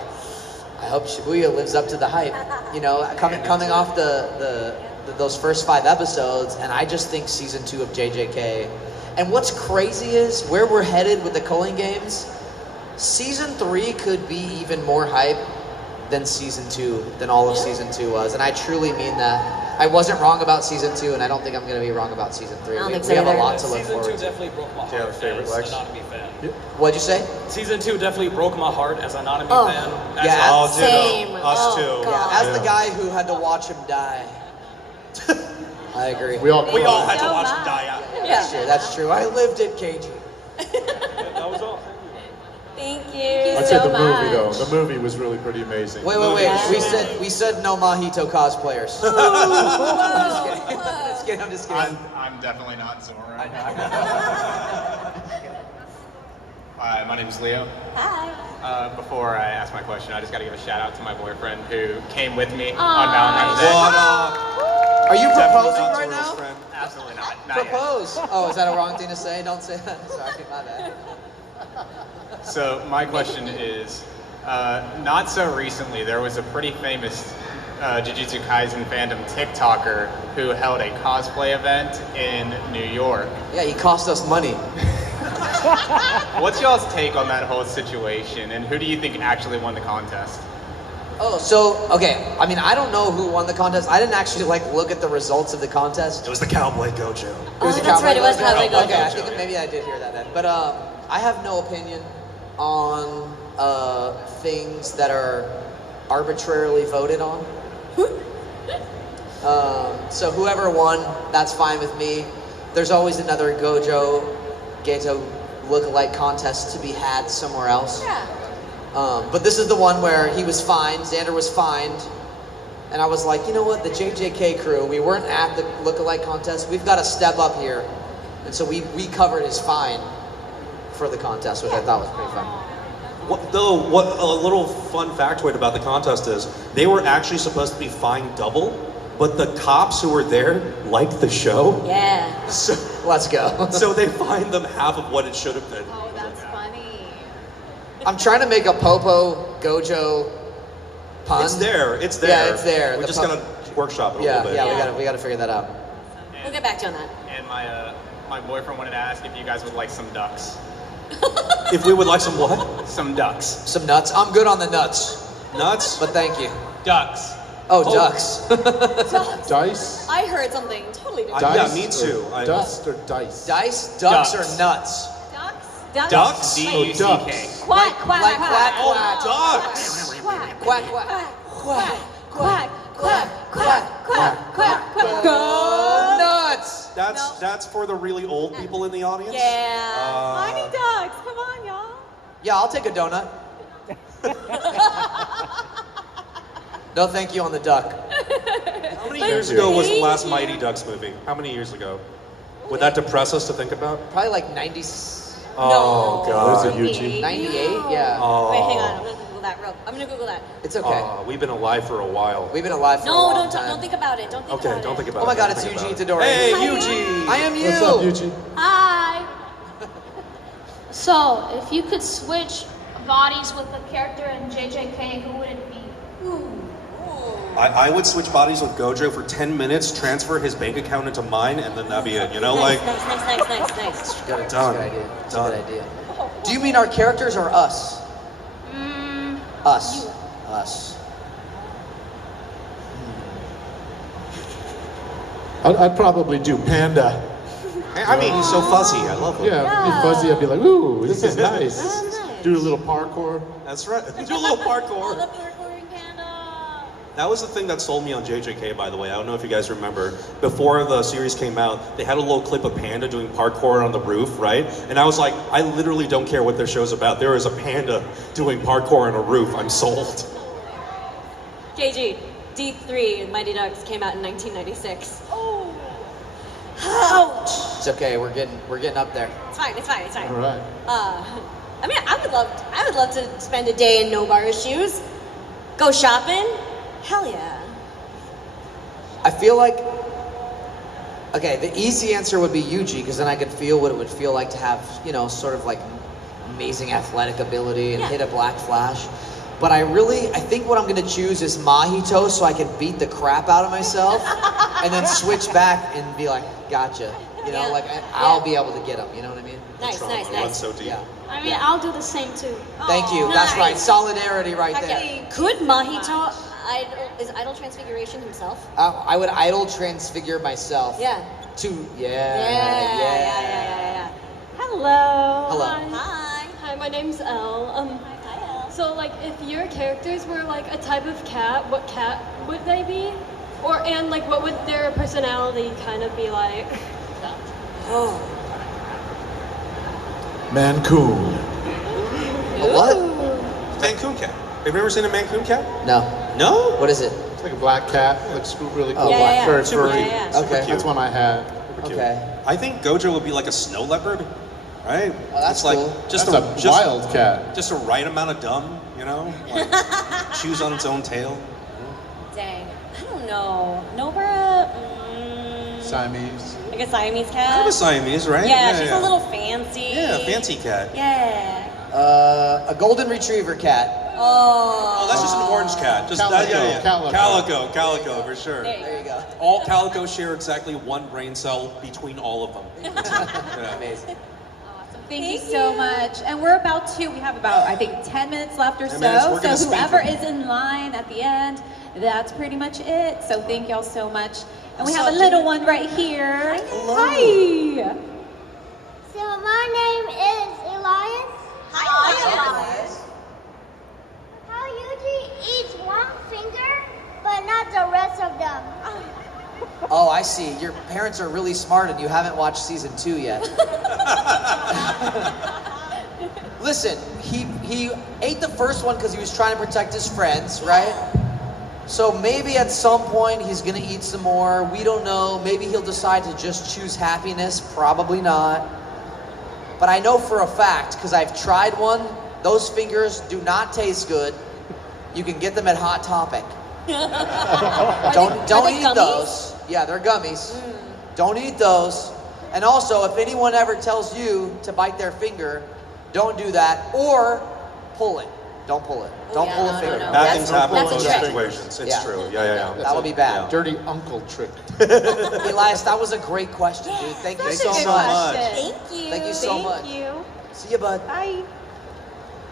I hope Shibuya lives up to the hype. You know, coming off those first 5 episodes, and I just think season 2 of JJK. And what's crazy is where we're headed with the culling games. Season 3 could be even more hype than season 2, than all of season 2 was, and I truly mean that. I wasn't wrong about season 2, and I don't think I'm going to be wrong about season 3. I don't We, think we so have a either. lot to look Season 2 forward to. definitely broke my Yeah, heart favorite as Lex? an anime fan. What'd you say? Season 2 definitely broke my heart as an anime Oh. fan. Yeah, Oh, Same. ditto. Us Oh, too. God. Yeah, as Yeah. the guy who had to watch him die. I agree. We all had so to watch him much. die out. That's true. That's true. I lived at Kaiji. That was all. Thank you. I'd so say the movie though. much. The movie was really pretty amazing. Wait. We said no Mahito cosplayers. Just kidding. I'm just kidding. I'm definitely not Zora. Hi, my name is Leo. Hi. Before I ask my question, I just got to give a shout out to my boyfriend who came with me Aw. on Valentine's Day. What up? Are you Definitely proposing not right Zoro's now? friend. Absolutely not. Not yet. Propose. Oh, is that a wrong thing to say? Don't say that. Sorry, my bad. So my question is, not so recently, there was a pretty famous Jujutsu Kaisen fandom TikToker who held a cosplay event in New York. Yeah, he cost us money. What's y'all's take on that whole situation, and who do you think actually won the contest? Oh, so okay. I mean, I don't know who won the contest. I didn't actually like look at the results of the contest. It was the Cowboy Gojo. It was Oh, the that's Cowboy right, it was Gojo? Cowboy Gojo. Okay, I think maybe I did hear that then. But I have no opinion on things that are arbitrarily voted on. So whoever won, that's fine with me. There's always another Gojo, Geto lookalike contest to be had somewhere else. Yeah. But this is the one where he was fined, Xander was fined, and I was like, you know what, the JJK crew, we weren't at the lookalike contest, we've got to step up here. And so we covered his fine for the contest, which I thought was pretty fun. What a little fun factoid about the contest is they were actually supposed to be fined double, but the cops who were there liked the show. Yeah. So Let's go. So they find them half of what it should have been. Oh, that's funny. I'm trying to make a Popo Gojo pun. It's there. It's there. Yeah, it's there. We're The just pun- gonna workshop it a Yeah, little bit. yeah, we gotta figure that out. We'll get back to you on that. And my boyfriend wanted to ask if you guys would like some ducks. If we would like some what? Some ducks. Some nuts. I'm good on the nuts, Nuts? but thank you. Ducks. Oh, ducks. Ducks. Dice? I heard something totally different. Yeah, Dice me or too. Dust or dice? Dice, ducks, Ducks. or nuts? Ducks? Ducks? D-U-C-K. ducks. Quack, quack, Like quack. quack, Ducks! Quack, quack, quack, quack, quack, quack, quack, quack, quack, quack. Go nuts! That's for the really old people in the audience? Yeah. Mighty Ducks, come on, y'all. Yeah, I'll take a donut. No, thank you on the duck. How many years ago was the last Mighty Ducks movie? How many years ago? Would that depress us to think about? Probably like 90. Oh, God. There's a Yuji. 98? Yeah. Oh. Wait, hang on. I'm gonna Google that real. I'm gonna Google that. It's okay. We've been alive for a while. We've been alive for a No, long time. don't think about it. Don't think Okay, about it. don't think about it. Oh my God, Don't it's think Yuji about it. Itadori. Hey, Hi. Yuji! I am you. What's up, Yuji? Hi. So, if you could switch bodies with a character in JJK, who would it be? I would switch bodies with Gojo for 10 minutes, transfer his bank account into mine, and then that'd be it. You know, Nice, like nice. Good, that's Done. a good idea. That's Done. a good idea. Do you mean our characters or us? Us. Us. I'd probably do Panda. I mean, he's so fuzzy. I love him. Yeah, if he'd be fuzzy, I'd be like, ooh, this is nice. Do a little parkour. That's right. Do a little parkour. That was the thing that sold me on JJK, by the way. I don't know if you guys remember. Before the series came out, they had a little clip of Panda doing parkour on the roof, right? And I was like, I literally don't care what their show's about. There is a panda doing parkour on a roof. I'm sold. KG, D3 Mighty Ducks came out in 1996. Oh. Ouch. It's okay. We're getting up there. It's fine. All right. I mean, I would love to spend a day in Nobara's shoes. Go shopping. Hell yeah. I feel like, okay, the easy answer would be Yuji, because then I could feel what it would feel like to have, you know, sort of like amazing athletic ability and hit a black flash. But I think what I'm gonna choose is Mahito, so I can beat the crap out of myself and then switch back and be like, gotcha. You know, like I'll be able to get him, you know what I mean? Nice. So deep. Yeah. I mean, I'll do the same too. Thank you. That's right. Solidarity right there. Could Mahito idol transfiguration himself? I would idol transfigure myself. Yeah. Yeah. Hello. Hello. Hi, my name's Elle. Hi, Elle. So, like, if your characters were like a type of cat, what cat would they be? And like, what would their personality kind of be like? Oh. Mancoon. What? Mancoon cat. Have you ever seen a Mancoon cat? No. No? What is it? It's like a black cat. Looks really cool. Oh, black. Very Super furry. cute. Okay. That's one I had. Super cute. Okay. I think Gojo would be like a snow leopard, right? Oh, that's it's like cool. just That's a wild cat. Just a right amount of dumb, you know? Like, chews on its own tail. Dang. I don't know. Nobara? Siamese. Like a Siamese cat? Kind of a Siamese, right? Yeah, she's a little fancy. Yeah, fancy cat. Yeah. A golden retriever cat. Oh. Oh, that's just an orange cat. Just Calico. Calico, for sure. There you go. All calicos share exactly one brain cell between all of them. Yeah. Amazing. Thank you so much. And we have about, I think, 10 minutes left or 10 minutes. so. We're gonna So speed whoever through. is in line at the end, that's pretty much it. So thank y'all so much. And we What's have a up, little one right here. Hi. So my name is Elias. Hi, Elias. How Yuji eats one finger, but not the rest of them. Oh, I see. Your parents are really smart and you haven't watched season 2 yet. Listen, he ate the first one because he was trying to protect his friends, right? So maybe at some point he's gonna eat some more. We don't know. Maybe he'll decide to just choose happiness. Probably not. But I know for a fact, because I've tried one, those fingers do not taste good. You can get them at Hot Topic. Don't eat those. Yeah, they're gummies. Don't eat those. And also, if anyone ever tells you to bite their finger, don't do that, or pull it. Don't pull it. Don't pull a finger. Bad things happen in That's a those trick. situations. It's true. Yeah. That would be bad. Dirty uncle trick. Elias, that was a great question, dude. Thank you so much. Thank you. Thank you so much. Thank you. See you, bud. Bye.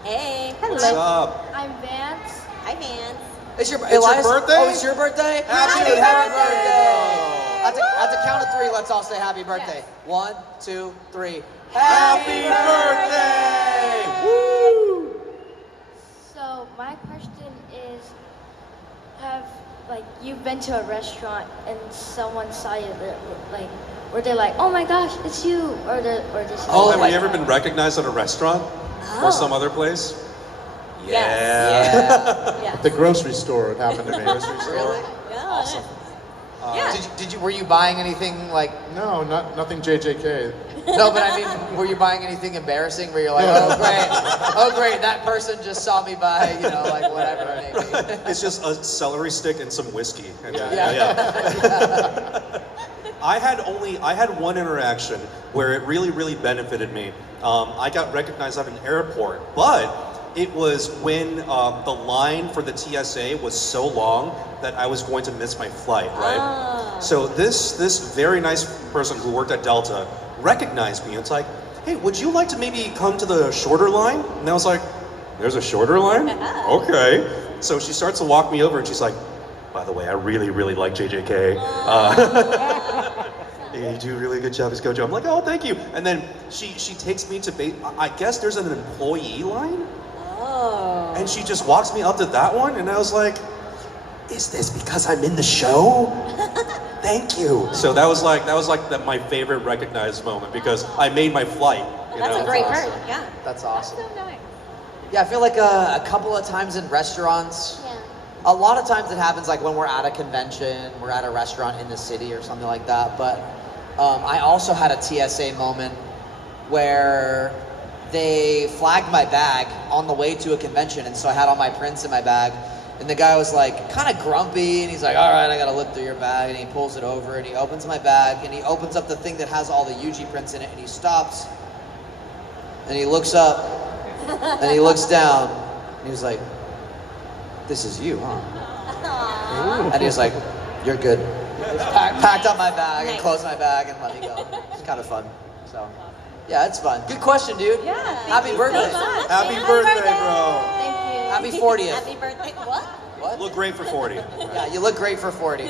Hey. What's up? I'm Vance. Hi, Vance. It's your Elias? birthday? Oh, it's your birthday? Happy birthday! At the count of 3, let's all say happy birthday. 1, 2, 3. Happy birthday! Woo! So my question is, you've been to a restaurant and someone saw you, like, were they like, oh my gosh, it's you, or just Have you ever been recognized at a restaurant or some other place? Yeah. At the grocery store, it happened to me. Really? Yeah. Awesome. Yeah. Were you buying anything like? No, nothing JJK. No, but I mean, were you buying anything embarrassing where you're like, oh great, that person just saw me buy, like whatever it may be. It's just a celery stick and some whiskey. And Yeah. I had one interaction where it really benefited me. I got recognized at an airport, but it was when the line for the TSA was so long that I was going to miss my flight, right? So this very nice person who worked at Delta recognized me. It's like, hey, would you like to maybe come to the shorter line? And I was like, there's a shorter line? Okay. So she starts to walk me over and she's like, by the way, I really like JJK. Yeah, you do a really good job as Gojo. I'm like, oh, thank you. And then she takes me to, I guess there's an employee line? Oh. And she just walks me up to that one, and I was like, is this because I'm in the show? Thank you. So that was like my favorite recognized moment because I made my flight. That's a great perk. Yeah. That's awesome. So nice. Yeah, I feel like a couple of times in restaurants, a lot of times it happens like when we're at a convention, we're at a restaurant in the city or something like that. But I also had a TSA moment where they flagged my bag on the way to a convention, and so I had all my prints in my bag, and the guy was like kind of grumpy, and he's like, all right, I gotta look through your bag, and he pulls it over, and he opens my bag, and he opens up the thing that has all the Yuji prints in it, and he stops, and he looks up, and he looks down, and he was like, this is you, huh? And he was like, you're good. Packed up my bag and closed my bag and let me go. It's kind of fun, so. Yeah, it's fun. Good question, dude. Yeah. Happy birthday. Happy birthday, bro. Thank you. Happy 40th. Happy birthday. What? What? Look great for 40. Yeah, you look great for 40.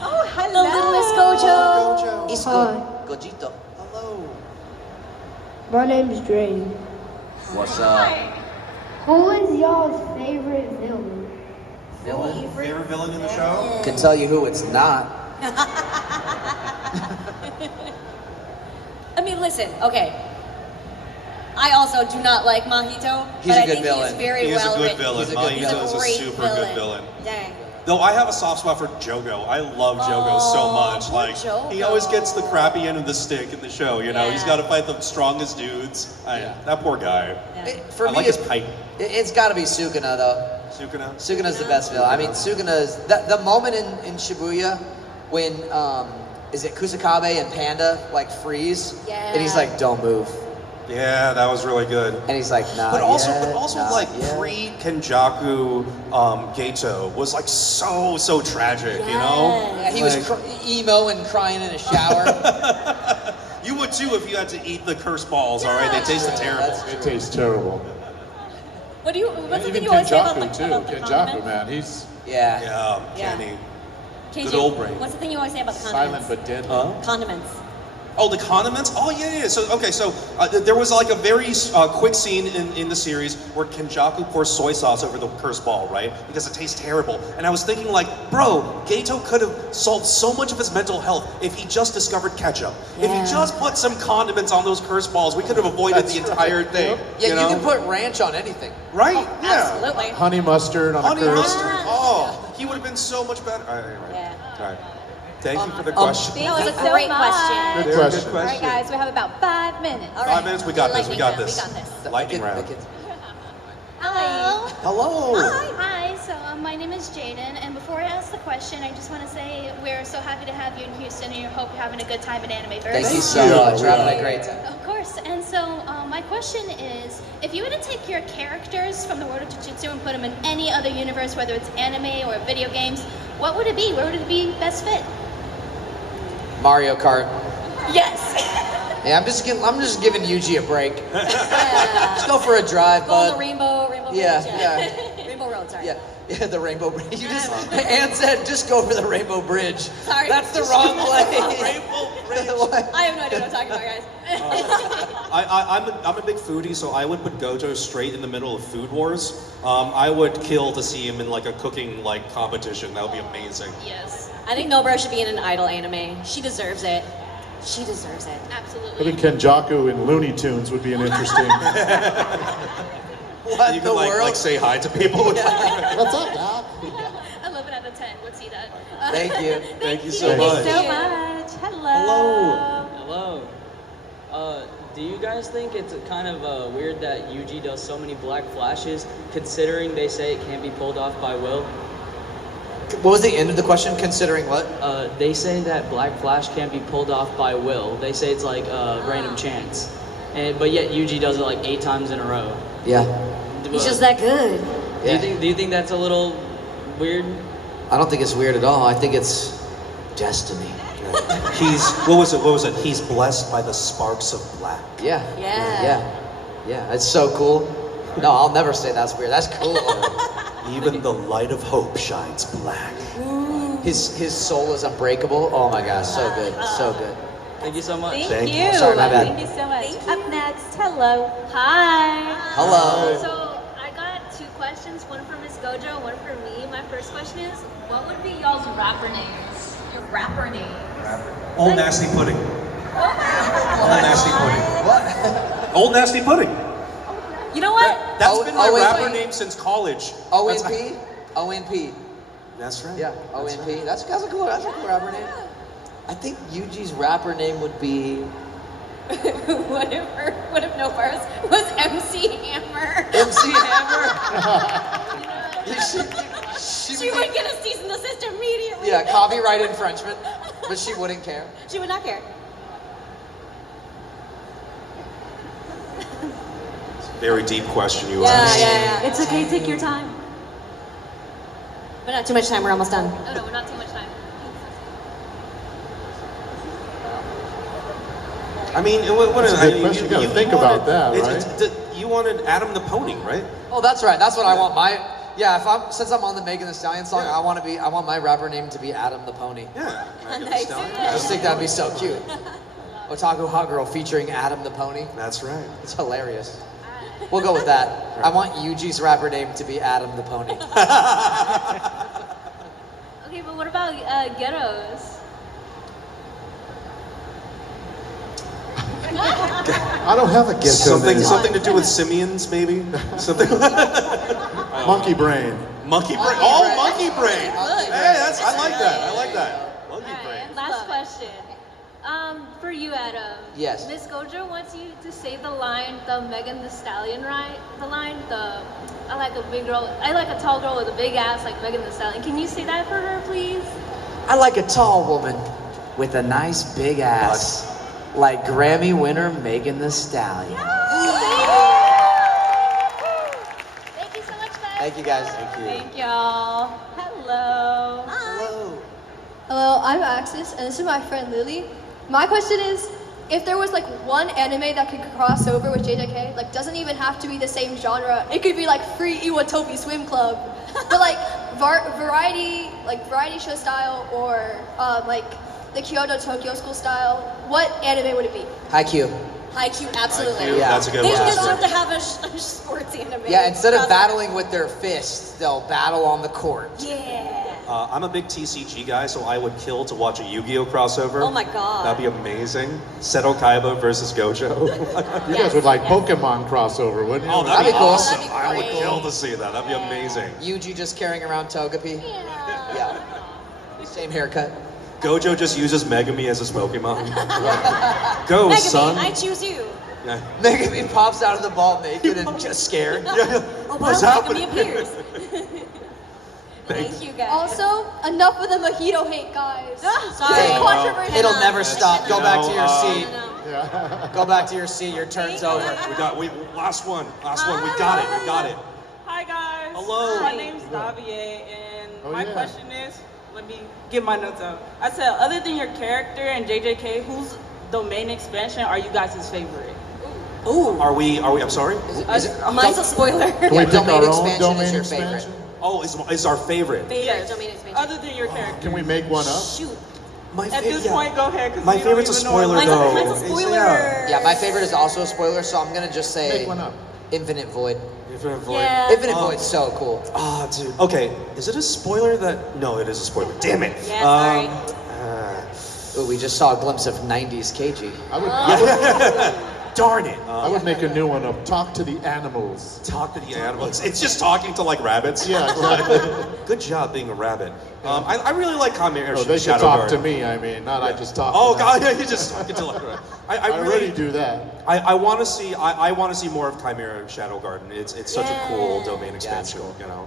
Oh, hello. The littlest Gojo. It's Hi. Gojito. Hello. My name is Drayden. What's up? Who is y'all's favorite villain? Villain? Favorite villain in the show? Can tell you who it's not. I mean, listen, okay. I also do not like Mahito, He's but a I good think villain. he's very He is well a good written. villain. He's a good Mahito is a great super villain. good villain. Dang. Though I have a soft spot for Jogo. I love Jogo so much. poor Like he always gets the crappy end of the stick in the show. He's Yeah. got to fight the strongest dudes. That poor guy. For I me, like his pipe. It's got to be Sukuna, though. Sukuna. Sukuna's the best villain. I mean, Sukuna's the moment in Shibuya when is it Kusakabe and Panda like freeze, and he's like, "Don't move," Yeah, that was really good. and he's like, "Nah." But also pre-Kenjaku Geto was like so tragic, you know? Yeah, he was emo and crying in a shower. You would too if you had to eat the cursed balls, all right? They tasted terrible. It tastes terrible. What's the And thing even you always say about Kenjaku the, too. about the Kenjaku, condiments? man, he's Yeah, Yeah. Kenny. KJ, Good old brain. What's the thing you always say about the silent condiments? but deadly. Huh? Condiments. Oh, the condiments? Oh, yeah. So there was like a very quick scene in the series where Kenjaku pours soy sauce over the cursed ball, right? Because it tastes terrible. And I was thinking like, bro, Geto could have solved so much of his mental health if he just discovered ketchup. If he just put some condiments on those cursed balls, we could have avoided the entire thing. Yeah, you know? can put ranch on anything. Right? Yeah. Absolutely. Honey mustard on Honey a curd. mustard. Oh, he would have been so much better. All right, anyway. Yeah. All right. Thank you for the question. That was a so great much. question. Good question. All right, guys, we have about 5 minutes. All right. 5 minutes, we got this. We got Lightning this. round, we got this. Lightning The round. kids- Hi. Hello. Hi. So my name is Jaden, and before I ask the question, I just want to say we're so happy to have you in Houston, and we hope you're having a good time at Animeverse. Thank you so much. We're having a great time. Of course. And so my question is, if you were to take your characters from the world of Jujutsu and put them in any other universe, whether it's anime or video games, what would it be? Where would it be best fit? Mario Kart. Yes. Yeah, I'm just giving Yuji a break. Just go for a drive, Go on bud. the rainbow Yeah, bridge. yeah. Rainbow road, sorry. Yeah, the rainbow bridge. You just Ann said just go for the rainbow bridge. Sorry. That's the wrong place. Rainbow bridge. I have no idea what I'm talking about, guys. I'm a big foodie, so I would put Gojo straight in the middle of Food Wars. I would kill to see him in like a cooking like competition. That would be amazing. Yes. I think Nobara should be in an idol anime. She deserves it. She deserves it. Absolutely. I think Kenjaku in Looney Tunes would be an interesting. What You the can world? like say hi to people. What's up, Doc? 11 out of 10 would see that. Thank you. Thank you so Thank you much. so much. Hello. Hello. Do you guys think it's kind of weird that Yuji does so many black flashes, considering they say it can't be pulled off by will? What was the end of the question? Considering what? They say that black flash can't be pulled off by will. They say it's like random chance, but yet Yuji does it like 8 times in a row. Yeah. He's just that good. Do you think that's a little weird? I don't think it's weird at all. I think it's destiny. What was it? He's blessed by the sparks of black. Yeah. Yeah. Yeah. It's so cool. No, I'll never say that's weird. That's cool. Even the light of hope shines black. His soul is unbreakable. Oh my gosh, so good, so good. Thank you so much. Thank you. Sorry, my bad. Thank you so much. Up next, hello. Hi. Hello. So I got 2 questions, one for Miss Gojo, one for me. My first question is, what would be y'all's rapper names? Your rapper name. Old Nasty Pudding. Old Nasty Pudding. What? Old Nasty Pudding. You know what? That's been my ONP. rapper name since college. ONP. ONP. That's right. Yeah. ONP. That's a cool rapper name. I think Yuji's rapper name would be. What if Nobara's was MC Hammer? MC Hammer. She would get a cease and desist immediately. Yeah, copyright infringement, but she wouldn't care. She would not care. Very deep question you asked. Yeah. It's okay, take your time. But not too much time, we're almost done. No, not too much time. I mean, That's a good question. You gotta think about that, right? You wanted Adam the Pony, right? Oh, that's right. That's what I want. Since I'm on the Megan Thee Stallion song, I want my rapper name to be Adam the Pony. Yeah. Nice. I just think that'd be so cute. Otaku Hot Girl featuring Adam the Pony. That's right. It's hilarious. We'll go with that. I want Yuji's rapper name to be Adam the Pony. Okay, but what about ghettos? I don't have a ghetto Something name. something to do with simians, maybe. Something. Monkey brain. Monkey brain. Oh, monkey brain. Hey, I like that. I like that. Monkey brain. Last question. For you, Adam. Yes. Miss Gojo wants you to say the line, the Megan Thee Stallion, right? The line, I like a tall girl with a big ass like Megan Thee Stallion. Can you say that for her, please? I like a tall woman with a nice big ass, like Grammy winner Megan Thee Stallion. Thank you so much, guys. Thank you guys. Thank you. Thank y'all. Hello. Hello. Hello, I'm Axis, and this is my friend Lily. My question is, if there was like one anime that could cross over with JJK, like doesn't even have to be the same genre. It could be like Free Iwatobi Swim Club, but like variety show style, or like the Kyoto Tokyo School style. What anime would it be? Haikyuu. Haikyuu, absolutely. Haikyuu, that's a good They one. deserve to have a sports anime. Yeah, instead of Cross- battling with their fists, they'll battle on the court. Yeah. I'm a big TCG guy, so I would kill to watch a Yu-Gi-Oh crossover. Oh my god. That'd be amazing. Seto Kaiba versus Gojo. You guys would like Pokemon crossover, wouldn't you? Oh, that'd be cool. awesome. That'd be I would great. kill to see that. That'd be amazing. Yuji just carrying around Togepi. Yeah. Same haircut. Gojo just uses Megami as his Pokemon. Go, Megami, son. I choose you. Yeah. Megumi pops out of the ball naked and just scared. What's happening? Thank you guys. Also, enough with the mojito hate, guys. Sorry. This is controversial. It'll never stop. Go back to your seat. Yeah. Go back to your seat. Your turn's over. Last one. We got it. Hi guys. Hello. My name's Davier, and my yeah. question is, let me get my notes up. I said, other than your character and JJK, whose domain expansion are you guys' favorite? Ooh. Are we? I'm sorry. Mine's a spoiler. Can we pick domain our own expansion domain is your expansion? favorite. Oh, is our favorite. Favorite domain expansion. Other than your character. Can we make one up? Shoot. At this point, go ahead. 'Cause My we don't favorite's a even know spoiler what- though. Mine's a spoiler. Yeah, my favorite is also a spoiler, so I'm gonna just say Make one up. Infinite Void. Infinite Void. Yeah. Infinite Void's so cool. Ah, dude. Okay, is it a spoiler that? No, it is a spoiler. Damn it. Yeah, sorry. Ooh, we just saw a glimpse of 90s Kaiji. Darn it. I would make a new one up. Talk to the animals. Talk to the animals. It's just talking to like rabbits. Yeah, exactly. Good job being a rabbit. I really like Chimera No, they should Shadow talk Guard. to me, I mean, not I just talk Oh to them. God, yeah, you just talking to like. I I really already do that. I want to see. I want to see more of Chimera Shadow Garden. It's such a cool domain expansion. You know.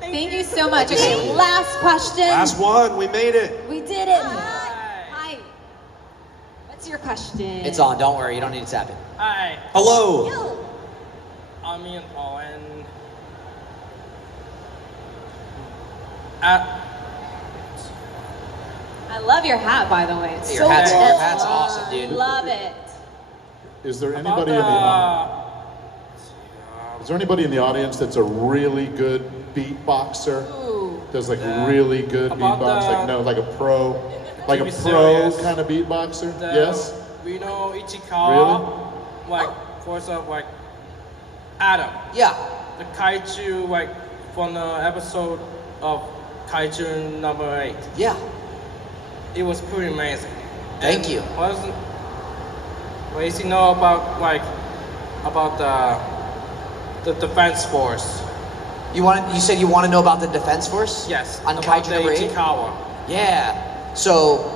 Thank you so much. Okay, last question. Last one. We made it. We did it. Hi. What's your question? It's on, don't worry, you don't need to tap it. Hi. Hello. I'm Ian Paul, and I love your hat, by the way. It's Your so hat's- cool. your hat's awesome, dude. Love it. Is there anybody in the audience that's a really good beatboxer? Ooh. Does like really good beatbox, like a pro TV series. kind of beatboxer? Yes. We know Ichikawa, like voice of like Adam. Yeah. The kaiju, like from the episode of Kaiju number 8. Yeah. It was pretty amazing. Thank you. What does he know about the defense force? You said you want to know about the Defense Force? Yes. On about Kaiju the number 8? Ichikawa. Yeah. So,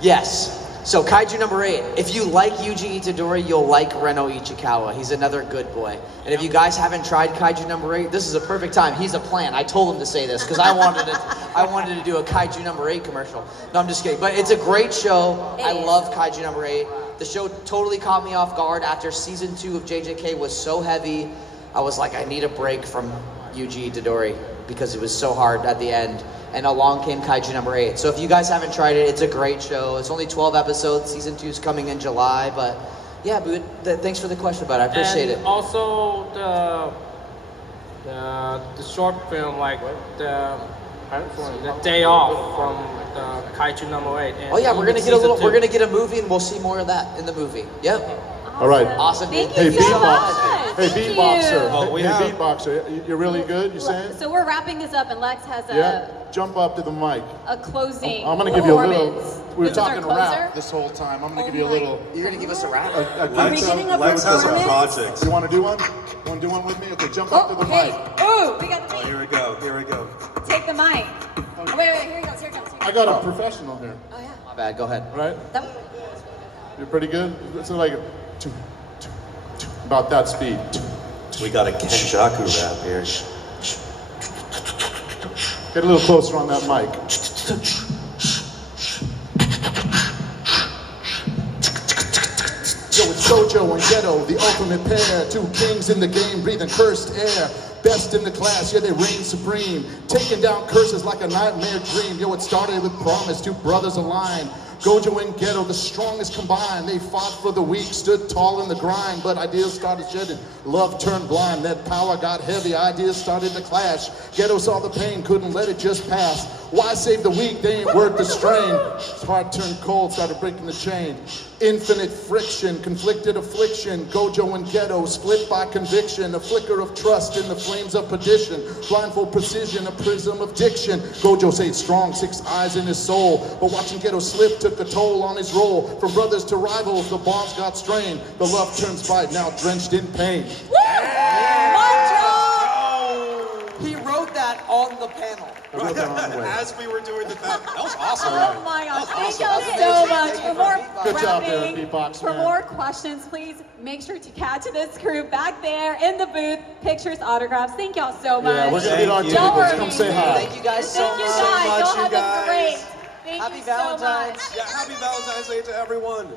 yes. So Kaiju number 8. If you like Yuji Itadori, you'll like Reno Ichikawa. He's another good boy. And if you guys haven't tried Kaiju number 8, this is a perfect time. He's a plant. I told him to say this because I wanted to do a Kaiju number 8 commercial. No, I'm just kidding. But it's a great show. I love Kaiju number 8. The show totally caught me off guard after season 2 of JJK was so heavy. I was like, I need a break from Yuji Itadori because it was so hard at the end. And along came Kaiju number 8. So if you guys haven't tried it, it's a great show. It's only 12 episodes. Season 2 is coming in July. But yeah, thanks for the question about it. I appreciate and it. Also the short film, like the day off from the Kaiju number 8. And Oh yeah, we're gonna even season 2. we're gonna get a movie, and we'll see more of that in the movie. Yep. All right. Awesome. Thank Hey, you so beatboxer. much. Hey, Thank beatboxer. you. Oh, we hey, have- beatboxer. You're really good. You saying? So we're wrapping this up, and Lex has Yeah. Jump up to the mic. a closing I'm gonna give you a little. performance. We were This is our talking closer? rap this whole time. I'm gonna give you a little. You're gonna give us a rap? A Lex- good- Lex has a project. You want to do one? Want to do one with me? Okay, jump up to the mic. Ooh, we got the mic. Here we go. Take the mic. Oh, wait, here he goes. I got a professional here. My bad. Go ahead. Right? You're pretty good. It's like about that speed. We got a Kenjaku rap here. Get a little closer on that mic. Yo, it's Gojo and Ghetto, the ultimate pair. Two kings in the game, breathing cursed air. Best in the class, yeah, they reign supreme. Taking down curses like a nightmare dream. Yo, it started with promise, two brothers aligned. Gojo and Ghetto, the strongest combined. They fought for the weak, stood tall in the grind. But ideas started shedding, love turned blind. That power got heavy, ideas started to clash. Ghetto saw the pain, couldn't let it just pass. Why save the weak, they ain't worth the strain. His heart turned cold, started breaking the chain. Infinite friction, conflicted affliction. Gojo and Ghetto, split by conviction. A flicker of trust in the flames of perdition. Blindfold precision, a prism of diction. Gojo stayed strong, 6 eyes in his soul. But watching Ghetto slip took a toll on his role. From brothers to rivals, the bonds got strained. The love turns fight, now drenched in pain. He wrote that all on the panel. As we were doing the back. That was awesome. Oh my gosh, thank That was y'all so much. For more Good job there, rapping, beatbox for man. more questions, please make sure to catch this group back there in the booth. Pictures, autographs. Thank y'all so much. Yeah, we're gonna need our Thank you. Y'all were tables. Come say hi. Thank you guys so Thank you much. guys. much, Y'all you have guys. a great. Thank Happy you so Valentine's. much. Yeah, happy Valentine's Day to everyone.